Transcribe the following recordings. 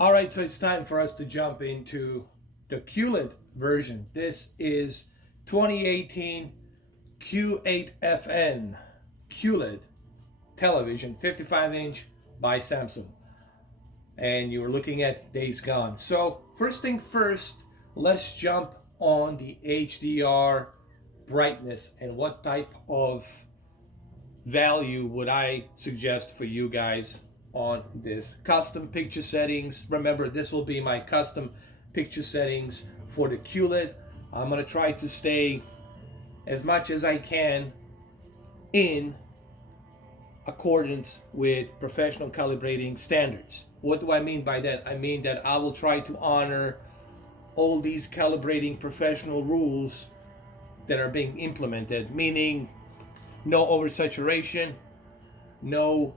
All right, so it's time for us to jump into the Qled version. This is 2018 Q8FN Qled television, 55-inch by Samsung. And you were looking at Days Gone. So first thing first, let's jump on the HDR brightness and what type of value would I suggest for you guys on this. Custom picture settings. Remember, this will be my custom picture settings for the Qled. I'm going to try to stay as much as I can in accordance with professional calibrating standards. What do I mean by that? I mean that I will try to honor all these calibrating professional rules that are being implemented, meaning no oversaturation, no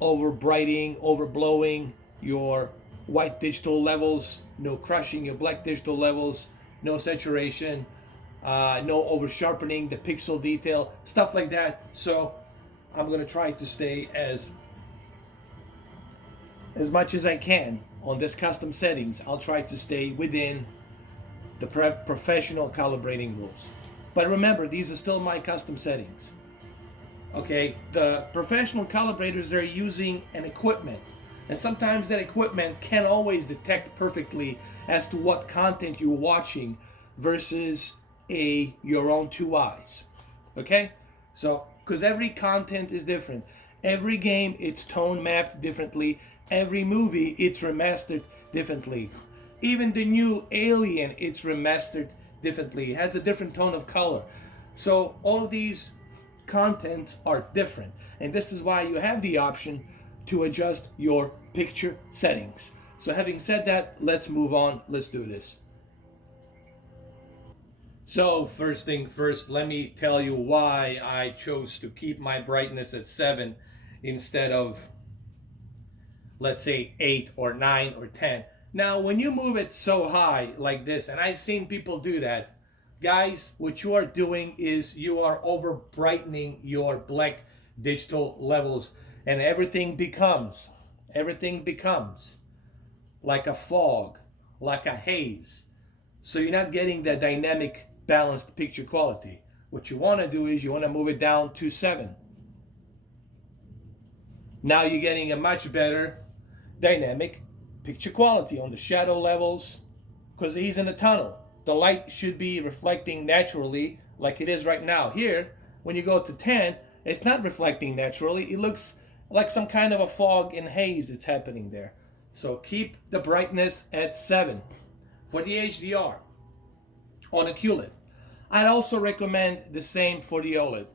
overbrighting, overblowing your white digital levels, no crushing your black digital levels, no saturation, no over sharpening the pixel detail, stuff like that. So I'm going to try to stay as much as I can on this custom settings. I'll try to stay within the professional calibrating rules. But remember, these are still my custom settings. Okay, the professional calibrators, they're using an equipment, and sometimes that equipment can't always detect perfectly as to what content you're watching versus your own two eyes. Okay, so because every content is different, every game it's tone mapped differently, every movie it's remastered differently, even the new Alien it's remastered differently, it has a different tone of color. So all of these contents are different, and this is why you have the option to adjust your picture settings. So having said that, let's move on. Let's do this. So first thing first, let me tell you why I chose to keep my brightness at 7 instead of, let's say, 8 or 9 or 10. Now when you move it so high like this, and I've seen people do that, guys, what you are doing is you are over brightening your black digital levels, and everything becomes like a fog, like a haze. So you're not getting that dynamic balanced picture quality. What you want to do is you want to move it down to 7. Now you're getting a much better dynamic picture quality on the shadow levels, because he's in a tunnel. The light should be reflecting naturally like it is right now. Here, when you go to 10, it's not reflecting naturally. It looks like some kind of a fog and haze that's happening there. So keep the brightness at 7 for the HDR on a Qled. I'd also recommend the same for the OLED.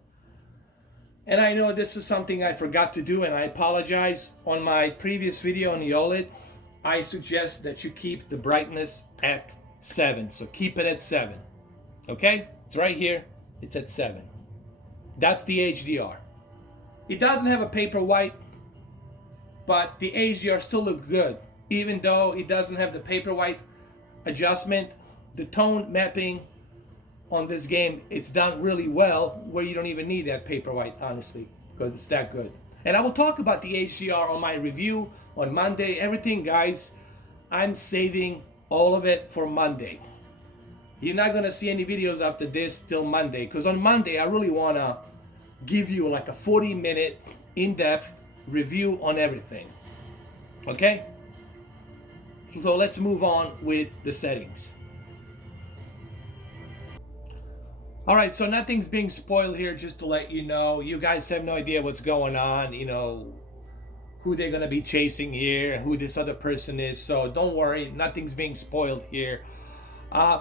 And I know this is something I forgot to do, and I apologize. On my previous video on the OLED, I suggest that you keep the brightness at 7. So keep it at 7. Okay? It's right here. It's at 7. That's the HDR. It doesn't have a paper white, but the HDR still looks good. Even though it doesn't have the paper white adjustment, the tone mapping on this game, it's done really well, where you don't even need that paper white, honestly, because it's that good. And I will talk about the HDR on my review on Monday. Everything, guys, I'm saving all of it for Monday. You're not gonna see any videos after this till Monday, because on Monday I really wanna give you like a 40-minute in-depth review on everything. Okay? So let's move on with the settings. Alright, so nothing's being spoiled here, just to let you know. You guys have no idea what's going on, you know, who they're going to be chasing here, who this other person is. So don't worry, nothing's being spoiled here.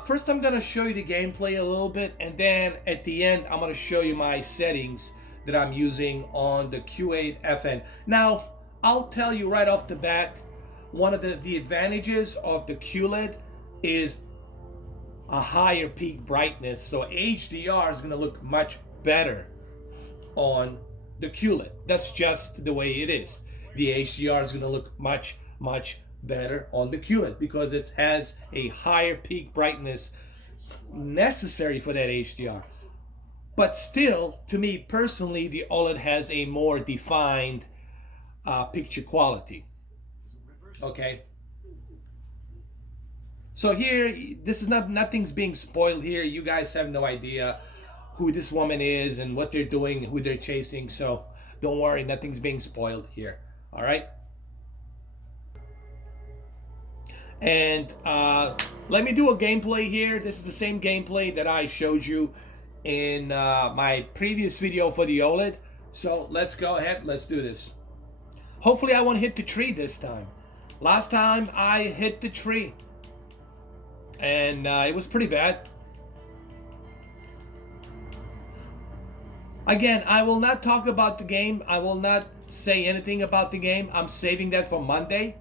First, I'm going to show you the gameplay a little bit, and then at the end, I'm going to show you my settings that I'm using on the Q8FN. Now, I'll tell you right off the bat, one of the advantages of the Qled is a higher peak brightness. So HDR is going to look much better on the Qled. That's just the way it is. The HDR is going to look much, much better on the Qled because it has a higher peak brightness necessary for that HDR. But still, to me personally, the OLED has a more defined picture quality. Okay, So here, this is nothing's being spoiled here. You guys have no idea who this woman is and what they're doing, who they're chasing. So don't worry, nothing's being spoiled here. All right. And let me do a gameplay here. This is the same gameplay that I showed you in my previous video for the OLED. So let's go ahead. Let's do this. Hopefully I won't hit the tree this time. Last time I hit the tree. And it was pretty bad. Again, I will not talk about the game. I will not say anything about the game. I'm saving that for Monday.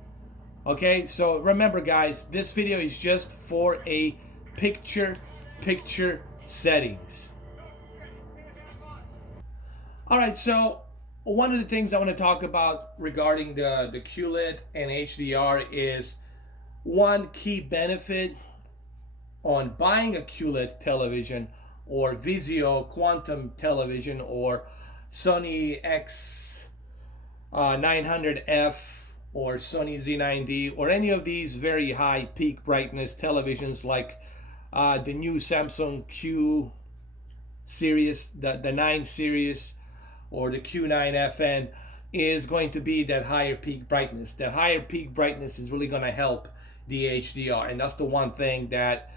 Okay, so remember guys, this video is just for a picture settings. Alright, so one of the things I want to talk about regarding the QLED and HDR is one key benefit on buying a QLED television or Vizio Quantum television or Sony X900F or Sony Z9D or any of these very high peak brightness televisions like the new Samsung Q series, the 9 series or the Q9FN is going to be that higher peak brightness. That higher peak brightness is really going to help the HDR, and that's the one thing that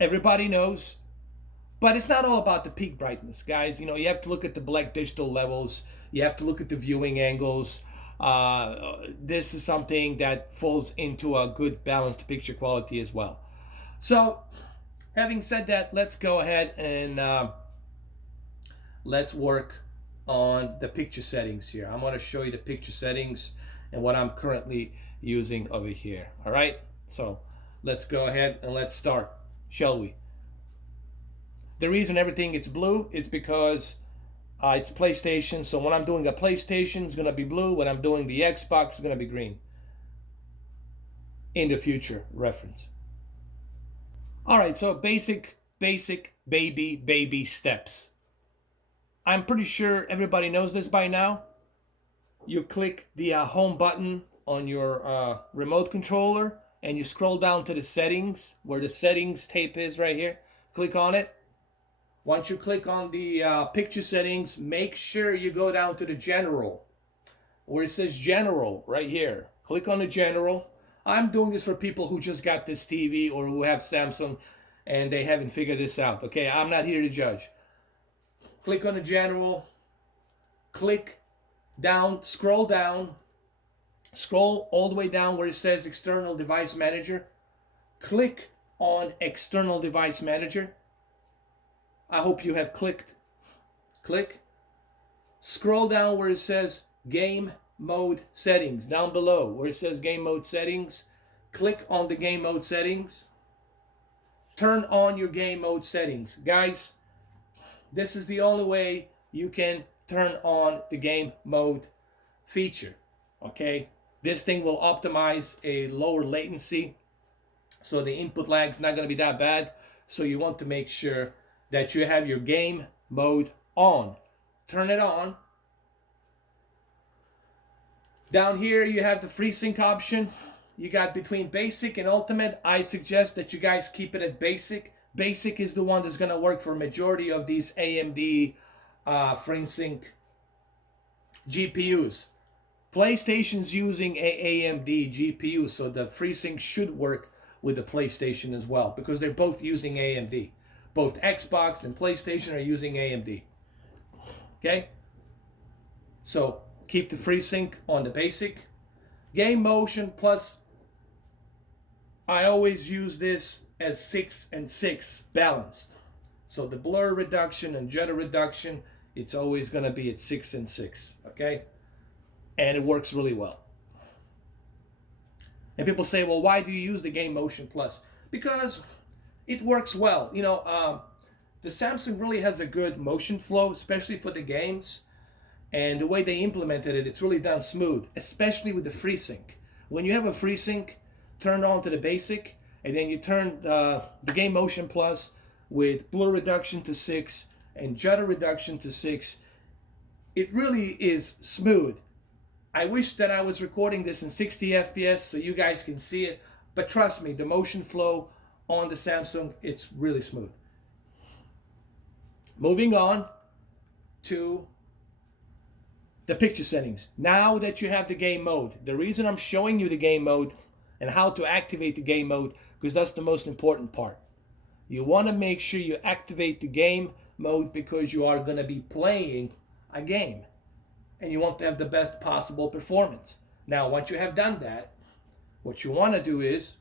everybody knows. But it's not all about the peak brightness, guys. You know, you have to look at the black digital levels. You have to look at the viewing angles. This is something that falls into a good balanced picture quality as well. So, having said that, let's go ahead and let's work on the picture settings here. I'm going to show you the picture settings and what I'm currently using over here. All right, so let's go ahead and let's start, shall we? The reason everything is blue is because it's PlayStation. So when I'm doing a PlayStation, it's going to be blue. When I'm doing the Xbox, it's going to be green. In the future reference. All right, so basic baby steps. I'm pretty sure everybody knows this by now. You click the home button on your remote controller and you scroll down to the settings where the settings tape is right here. Click on it. Once you click on the picture settings, make sure you go down to the general where it says general right here. Click on the general. I'm doing this for people who just got this TV or who have Samsung and they haven't figured this out. Okay, I'm not here to judge. Click on the general. Click down, scroll all the way down where it says external device manager. Click on external device manager. I hope you have clicked. Click. Scroll down where it says game mode settings, down below where it says game mode settings. Click on the game mode settings. Turn on your game mode settings. Guys, this is the only way you can turn on the game mode feature. Okay, this thing will optimize a lower latency, so the input lag is not going to be that bad. So you want to make sure that you have your game mode on. Turn it on. Down here you have the FreeSync option. You got between basic and ultimate. I suggest that you guys keep it at basic. Basic is the one that's going to work for a majority of these AMD FreeSync GPUs. PlayStation's using a AMD GPU, so the FreeSync should work with the PlayStation as well because they're both using AMD. Both Xbox and PlayStation are using AMD. Okay? So keep the FreeSync on the basic. Game motion plus, I always use this as 6 and 6 balanced. So the blur reduction and jitter reduction, it's always going to be at 6 and 6. Okay? And it works really well. And people say, well, why do you use the Game Motion Plus? Because it works well. You know, the Samsung really has a good motion flow, especially for the games. And the way they implemented it, it's really done smooth, especially with the FreeSync. When you have a FreeSync turned on to the basic, and then you turn the Game Motion Plus with blur reduction to 6 and jitter reduction to 6, it really is smooth. I wish that I was recording this in 60 FPS so you guys can see it. But trust me, the motion flow on the Samsung, it's really smooth. Moving on to the picture settings. Now that you have the game mode, the reason I'm showing you the game mode and how to activate the game mode, because that's the most important part. You want to make sure you activate the game mode because you are going to be playing a game and you want to have the best possible performance. Now, once you have done that, what you want to do is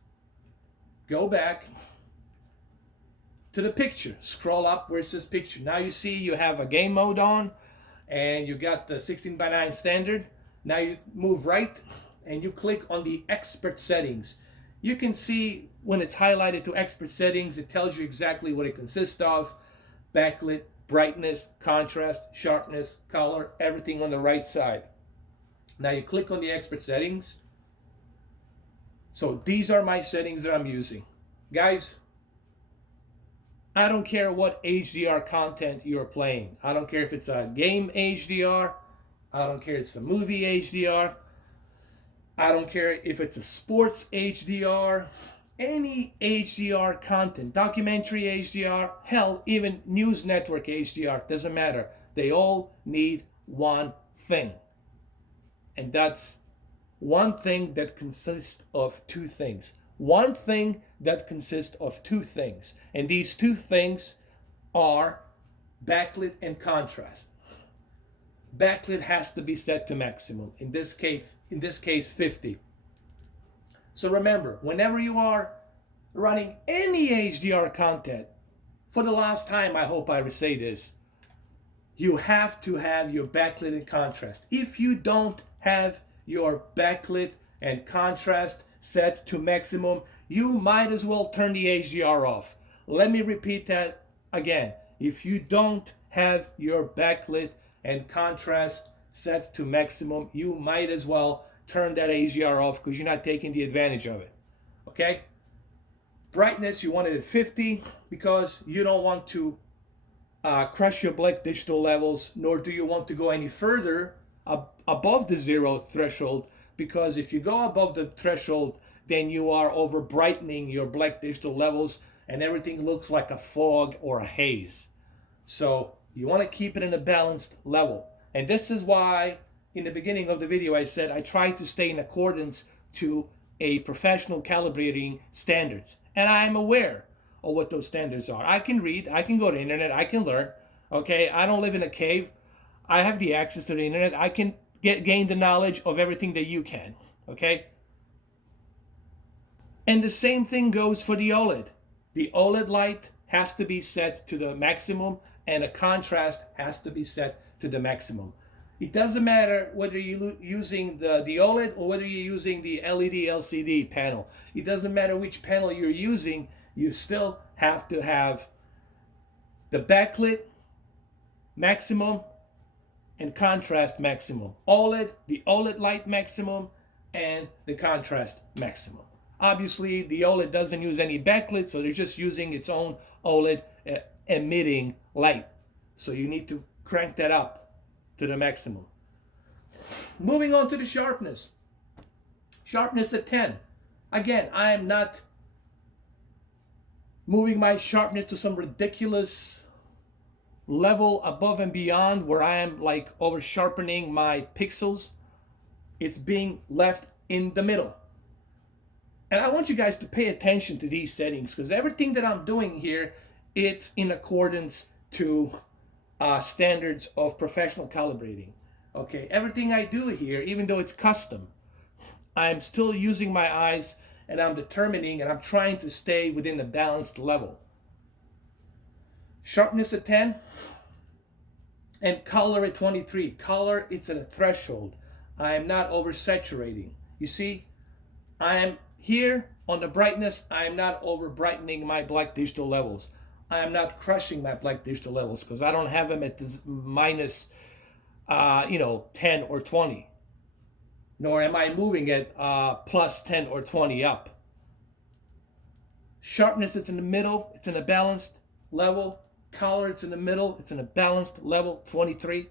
go back to the picture. Scroll up where it says picture. Now you see you have a game mode on and you got the 16:9 standard. Now you move right and you click on the expert settings. You can see when it's highlighted to expert settings, it tells you exactly what it consists of. Backlit, brightness, contrast, sharpness, color, everything on the right side. Now you click on the expert settings. So these are my settings that I'm using. Guys, I don't care what HDR content you're playing. I don't care if it's a game HDR. I don't care if it's a movie HDR. I don't care if it's a sports HDR. Any HDR content, documentary HDR, hell, even news network HDR, doesn't matter. They all need one thing. And that's one thing that consists of two things. One thing that consists of two things. And these two things are backlit and contrast. Backlit has to be set to maximum. In this case 50. So remember, whenever you are running any HDR content, for the last time, I hope I say this, you have to have your backlit and contrast. If you don't have your backlit and contrast set to maximum, you might as well turn the HDR off. Let me repeat that again. If you don't have your backlit and contrast set to maximum, you might as well turn that HDR off because you're not taking the advantage of it. Okay? Brightness, you want it at 50 because you don't want to crush your black digital levels, nor do you want to go any further above the 0 threshold, because if you go above the threshold, then you are over brightening your black digital levels and everything looks like a fog or a haze. So you want to keep it in a balanced level. And this is why in the beginning of the video I said I try to stay in accordance to a professional calibrating standards. And I'm aware of what those standards are. I can read, I can go to the internet, I can learn. Okay, I don't live in a cave. I have the access to the internet. I can gain the knowledge of everything that you can. Okay? And the same thing goes for the OLED. The OLED light has to be set to the maximum and the contrast has to be set to the maximum. It doesn't matter whether you're using the OLED or whether you're using the LED LCD panel. It doesn't matter which panel you're using, you still have to have the backlit maximum and contrast maximum. OLED, the OLED light maximum, and the contrast maximum. Obviously, the OLED doesn't use any backlit, so they're just using its own OLED emitting light. So you need to crank that up to the maximum. Moving on to the sharpness. Sharpness at 10. Again, I am not moving my sharpness to some ridiculous level above and beyond where I am like over sharpening my pixels. It's being left in the middle. And I want you guys to pay attention to these settings because everything that I'm doing here, it's in accordance to standards of professional calibrating. Okay, everything I do here, even though it's custom, I'm still using my eyes and I'm determining and I'm trying to stay within a balanced level. Sharpness at 10 and color at 23. Color, it's at a threshold. I am not oversaturating. You see, I am here on the brightness, I am not over brightening my black digital levels. I am not crushing my black digital levels because I don't have them at this minus 10 or 20. Nor am I moving it plus 10 or 20 up. Sharpness, it's in the middle, it's in a balanced level. Color, it's in the middle, it's in a balanced level, 23.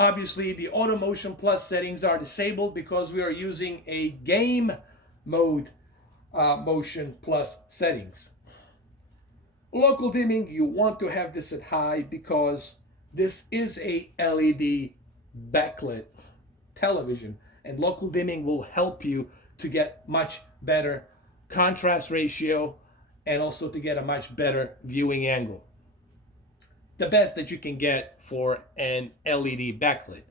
Obviously, the Auto Motion Plus settings are disabled because we are using a game mode Motion Plus settings. Local dimming, you want to have this at high because this is a LED backlit television, and local dimming will help you to get much better contrast ratio and also to get a much better viewing angle. The best that you can get for an LED backlit.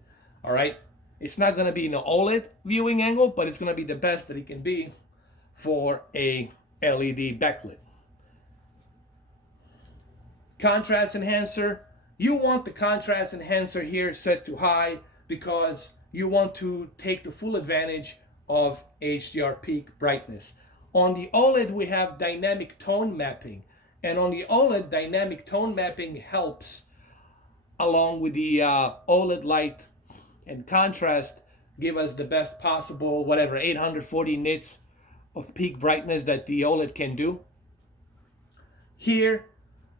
All right, it's not going to be an OLED viewing angle, but it's going to be the best that it can be for a LED backlit. Contrast enhancer, you want the contrast enhancer here set to high because you want to take the full advantage of HDR peak brightness. On the OLED, we have dynamic tone mapping, and on the OLED, dynamic tone mapping helps along with the OLED light and contrast give us the best possible, whatever, 840 nits of peak brightness that the OLED can do. Here,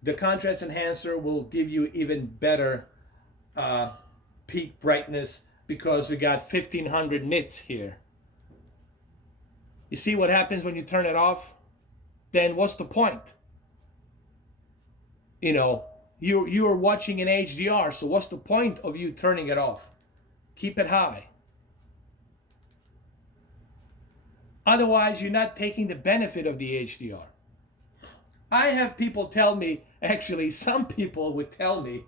the contrast enhancer will give you even better peak brightness because we got 1500 nits here. You see what happens when you turn it off? Then what's the point? You know, you are watching in HDR, so what's the point of you turning it off? Keep it high. Otherwise, you're not taking the benefit of the HDR. I have people tell me, actually, some people would tell me,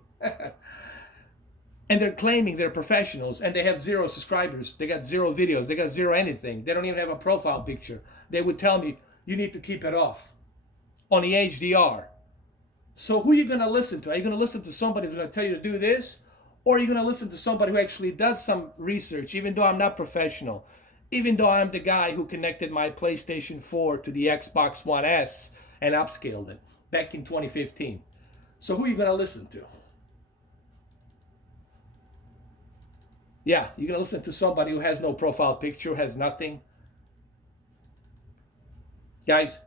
and they're claiming they're professionals, and they have 0 subscribers, they got 0 videos, they got 0 anything, they don't even have a profile picture. They would tell me, you need to keep it off on the HDR. So who are you going to listen to? Are you going to listen to somebody who's going to tell you to do this? Or are you going to listen to somebody who actually does some research, even though I'm not professional, even though I'm the guy who connected my PlayStation 4 to the Xbox One S and upscaled it back in 2015. So who are you going to listen to? Yeah, you're going to listen to somebody who has no profile picture, has nothing. Guys,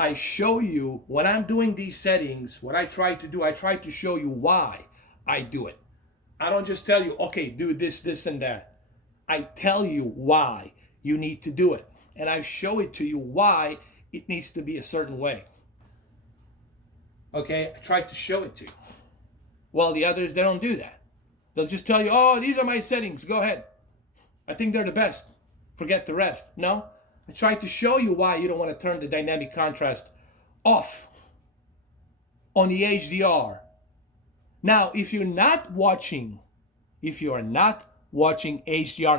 I show you when I'm doing these settings, what I try to do, I try to show you why I do it. I don't just tell you, okay, do this, this, and that. I tell you why you need to do it. And I show it to you why it needs to be a certain way. Okay, I try to show it to you. While the others, they don't do that. They'll just tell you, oh, these are my settings, go ahead. I think they're the best. Forget the rest. No, I try to show you why you don't want to turn the dynamic contrast off on the HDR. Now, if you're not watching HDR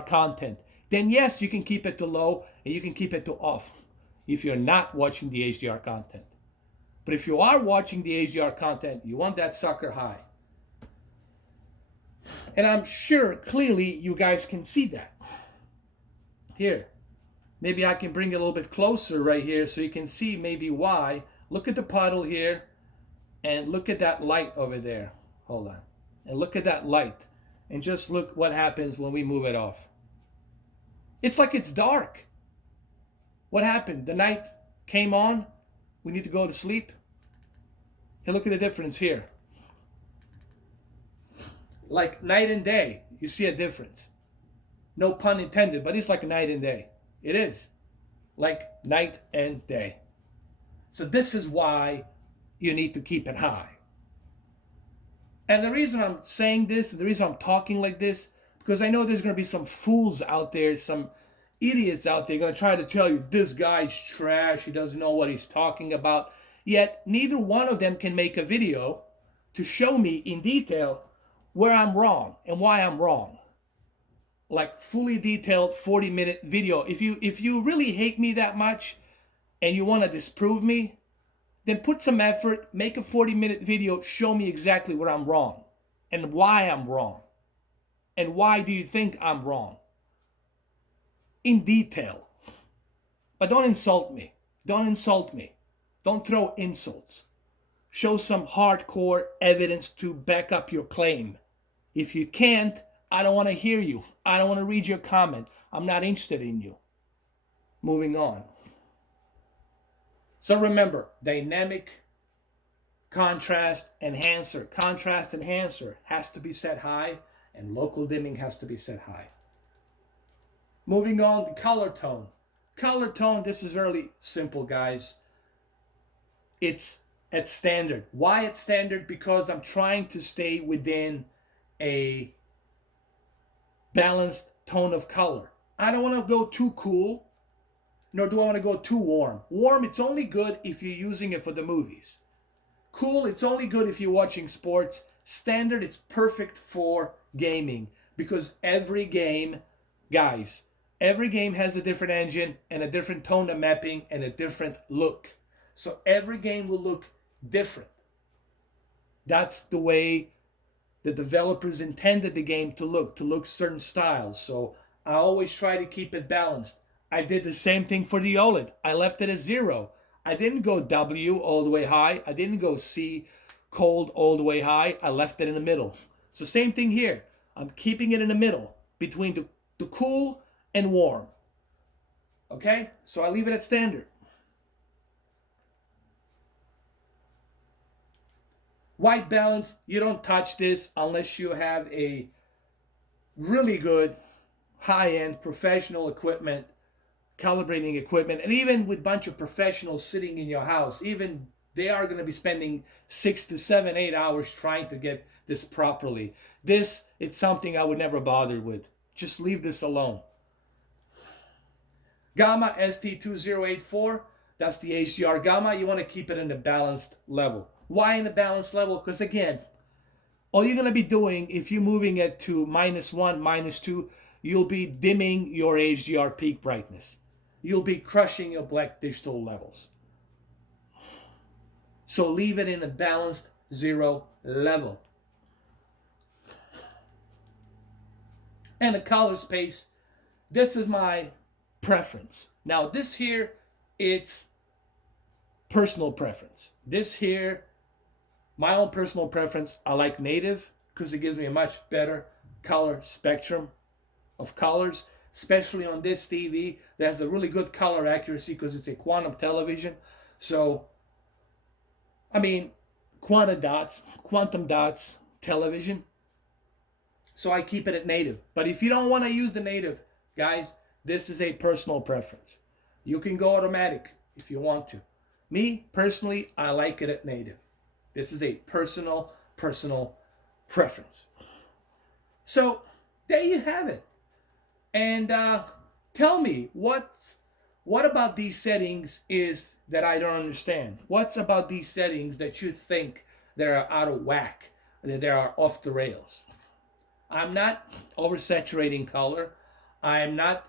content, then yes, you can keep it to low and you can keep it to off if you're not watching the HDR content. But if you are watching the HDR content, you want that sucker high. And I'm sure clearly you guys can see that. Here, maybe I can bring it a little bit closer right here so you can see maybe why. Look at the puddle here and look at that light over there. Hold on. And look at that light. And just look what happens when we move it off. It's like it's dark. What happened? The night came on. We need to go to sleep. And look at the difference here. Like night and day. You see a difference. No pun intended, but it's like night and day. It is. Like night and day. So this is why you need to keep it high. And the reason I'm saying this, the reason I'm talking like this, because I know there's going to be some fools out there, some idiots out there going to try to tell you, this guy's trash, he doesn't know what he's talking about. Yet, neither one of them can make a video to show me in detail where I'm wrong and why I'm wrong. Like fully detailed 40-minute video. If you really hate me that much and you want to disprove me, then put some effort, make a 40-minute video, show me exactly where I'm wrong and why I'm wrong. And why do you think I'm wrong? In detail. But don't insult me. Don't insult me. Don't throw insults. Show some hardcore evidence to back up your claim. If you can't, I don't want to hear you. I don't want to read your comment. I'm not interested in you. Moving on. So remember, dynamic contrast enhancer. Contrast enhancer has to be set high, and local dimming has to be set high. Moving on to color tone. Color tone, this is really simple, guys. It's at standard. Why at standard? Because I'm trying to stay within a balanced tone of color. I don't want to go too cool, nor do I want to go too warm. Warm, it's only good if you're using it for the movies. Cool, it's only good if you're watching sports. Standard, it's perfect for gaming, because every game, guys, every game has a different engine and a different tone of mapping and a different look. So every game will look different. That's the way the developers intended the game to look certain styles. So I always try to keep it balanced. I did the same thing for the OLED. I left it at 0. I didn't go W all the way high. I didn't go C cold all the way high. I left it in the middle. So same thing here. I'm keeping it in the middle between the cool and warm. Okay? So I leave it at standard. White balance, you don't touch this unless you have a really good high-end professional equipment, calibrating equipment, and even with a bunch of professionals sitting in your house, even they are going to be spending 6 to 7, 8 hours trying to get this properly. This, it's something I would never bother with. Just leave this alone. Gamma ST2084, that's the HDR gamma. You want to keep it in a balanced level. Why in a balanced level? Because again, all you're going to be doing, if you're moving it to -1, -2, you'll be dimming your HDR peak brightness. You'll be crushing your black digital levels. So leave it in a balanced 0 level. And the color space, this is my preference. Now this here, it's personal preference. This here, my own personal preference, I like native because it gives me a much better color spectrum of colors, especially on this TV that has a really good color accuracy because it's a quantum television. So, I mean, quantum dots television. So I keep it at native. But if you don't want to use the native, guys, this is a personal preference. You can go automatic if you want to. Me, personally, I like it at native. This is a personal preference. So, there you have it. And tell me, what about these settings is that I don't understand? What's about these settings that you think that are out of whack, that they are off the rails? I'm not oversaturating color. I'm not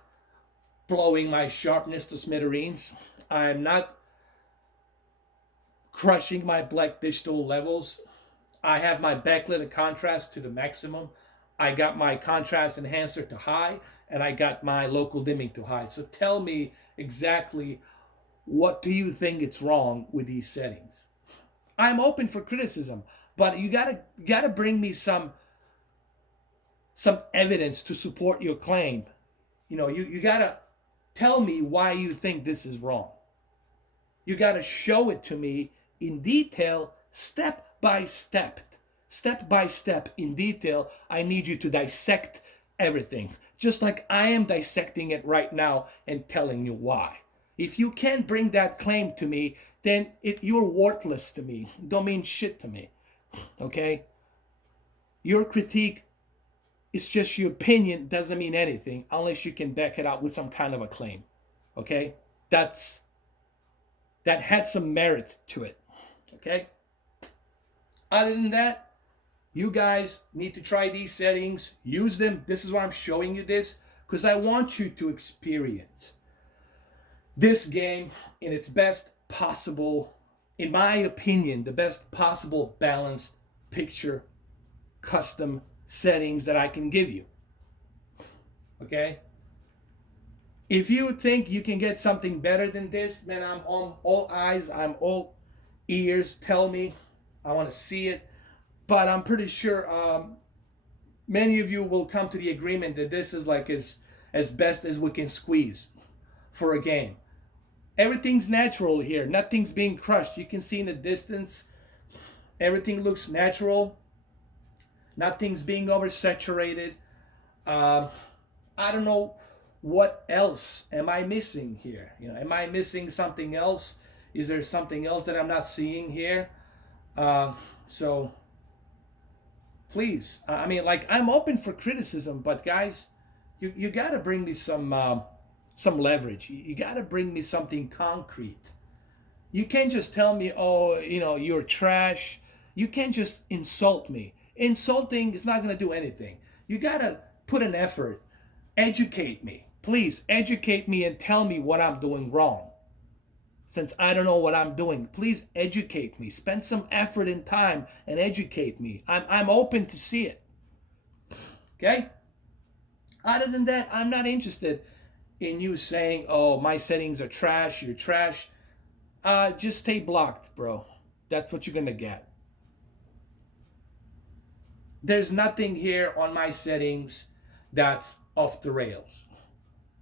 blowing my sharpness to smithereens. I'm not crushing my black digital levels. I have my backlit and contrast to the maximum. I got my contrast enhancer to high, and I got my local dimming to high. So tell me exactly, what do you think it's wrong with these settings? I'm open for criticism, but you gotta bring me some evidence to support your claim. You know, you gotta tell me why you think this is wrong. You gotta show it to me in detail, step by step in detail. I need you to dissect everything, just like I am dissecting it right now and telling you why. If you can't bring that claim to me, then you're worthless to me. Don't mean shit to me. Okay? Your critique is just your opinion, doesn't mean anything unless you can back it up with some kind of a claim. Okay? That has some merit to it. Okay? Other than that, you guys need to try these settings, use them. This is why I'm showing you this, because I want you to experience this game in its best possible, in my opinion, the best possible balanced picture custom settings that I can give you. Okay? If you think you can get something better than this, then I'm on all eyes, I'm all ears. Tell me. I want to see it. But I'm pretty sure many of you will come to the agreement that this is like as best as we can squeeze for a game. Everything's natural here. Nothing's being crushed. You can see in the distance Everything looks natural. Nothing's being oversaturated. I don't know what else am I missing here. Am I missing something else? Is there something else that I'm not seeing here? So please, like, I'm open for criticism, but guys, you got to bring me some leverage. You got to bring me something concrete. You can't just tell me, oh, you're trash. You can't just insult me. Insulting is not going to do anything. You got to put an effort. Educate me. Please educate me and tell me what I'm doing wrong. Since I don't know what I'm doing, please educate me. Spend some effort and time and educate me. I'm open to see it. Okay? Other than that, I'm not interested in you saying, oh, my settings are trash, you're trash. Just stay blocked, bro. That's what you're going to get. There's nothing here on my settings that's off the rails.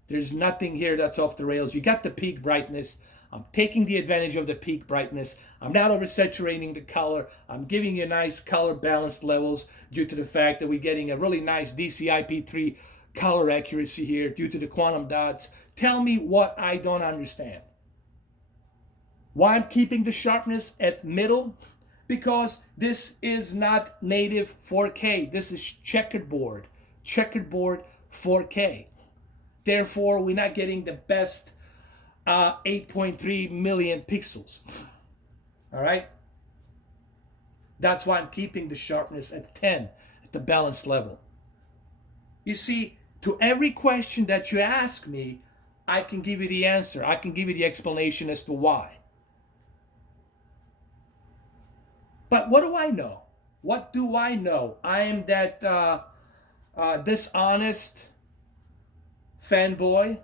There's nothing here that's off the rails. You got the peak brightness. I'm taking the advantage of the peak brightness. I'm not oversaturating the color. I'm giving you nice color balanced levels due to the fact that we're getting a really nice DCI-P3 color accuracy here due to the quantum dots. Tell me what I don't understand. Why I'm keeping the sharpness at middle? Because this is not native 4K. This is checkerboard 4K. Therefore, we're not getting the best 8.3 million pixels. All right? That's why I'm keeping the sharpness at 10 at the balanced level. You see, to every question that you ask me, I can give you the answer. I can give you the explanation as to why. But what do I know? What do I know? I am that dishonest fanboy.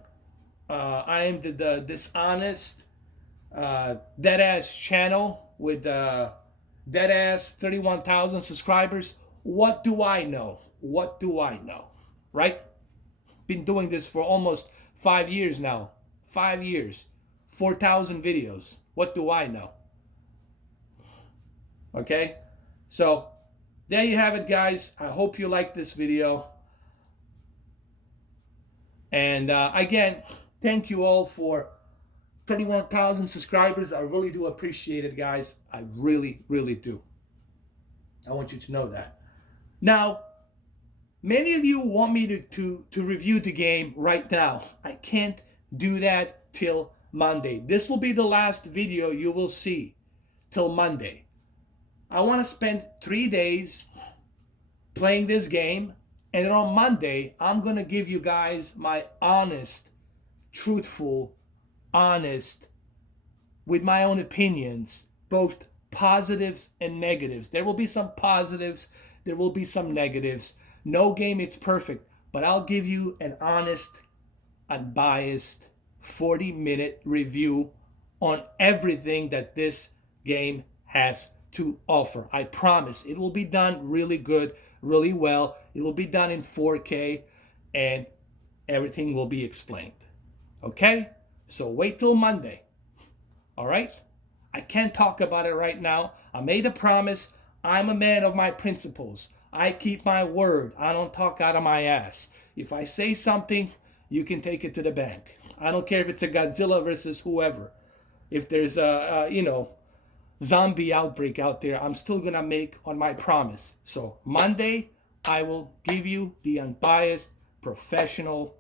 I am the dishonest deadass channel with deadass 31,000 subscribers. What do I know? What do I know? Right? Been doing this for almost 5 years now. 5 years. 4,000 videos. What do I know? Okay? So, there you have it, guys. I hope you liked this video. And again, thank you all for 31,000 subscribers. I really do appreciate it, guys. I really, really do. I want you to know that. Now, many of you want me to review the game right now. I can't do that till Monday. This will be the last video you will see till Monday. I want to spend 3 days playing this game. And then on Monday, I'm going to give you guys my honest, truthful, honest, with my own opinions, both positives and negatives. There will be some positives, there will be some negatives. No game is perfect, but I'll give you an honest, unbiased, 40-minute review on everything that this game has to offer. I promise it will be done really good, really well. It will be done in 4K and everything will be explained. Okay? So wait till Monday. All right? I can't talk about it right now. I made a promise. I'm a man of my principles. I keep my word. I don't talk out of my ass. If I say something, you can take it to the bank. I don't care if it's a Godzilla versus whoever. If there's a zombie outbreak out there, I'm still gonna make on my promise. So Monday, I will give you the unbiased, professional.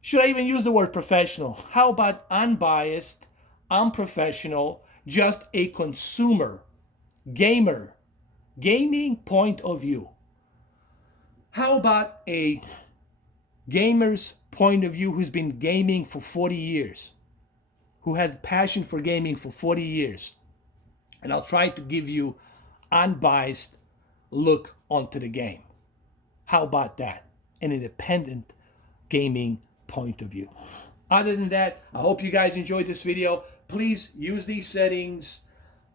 Should I even use the word professional? How about unbiased, unprofessional, just a consumer, gamer, gaming point of view? How about a gamer's point of view who's been gaming for 40 years, who has passion for gaming for 40 years? And I'll try to give you unbiased look onto the game. How about that? An independent gaming point of view. Other than that, I hope you guys enjoyed this video. Please use these settings.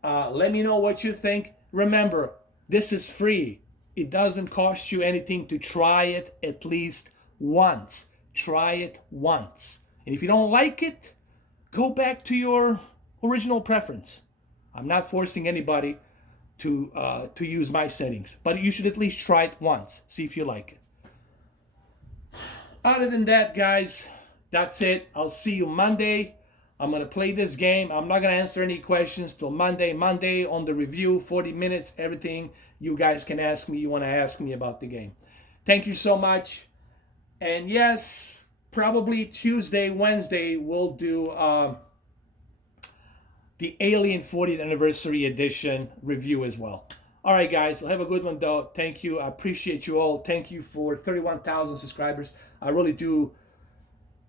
Let me know what you think. Remember, this is free. It doesn't cost you anything to try it at least once. Try it once. And if you don't like it, go back to your original preference. I'm not forcing anybody. to use my settings. But you should at least try it once. See if you like it. Other than that, guys, that's it. I'll see you Monday. I'm going to play this game. I'm not going to answer any questions till Monday. Monday on the review, 40 minutes, everything you guys can ask me. You want to ask me about the game. Thank you so much. And yes, probably Tuesday, Wednesday, we'll do the Alien 40th Anniversary Edition review as well. All right, guys. Well, have a good one, though. Thank you. I appreciate you all. Thank you for 31,000 subscribers. I really do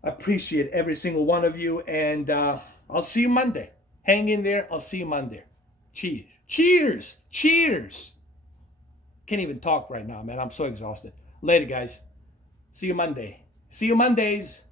appreciate every single one of you. And I'll see you Monday. Hang in there. I'll see you Monday. Cheers. Cheers. Cheers. Can't even talk right now, man. I'm so exhausted. Later, guys. See you Monday. See you Mondays.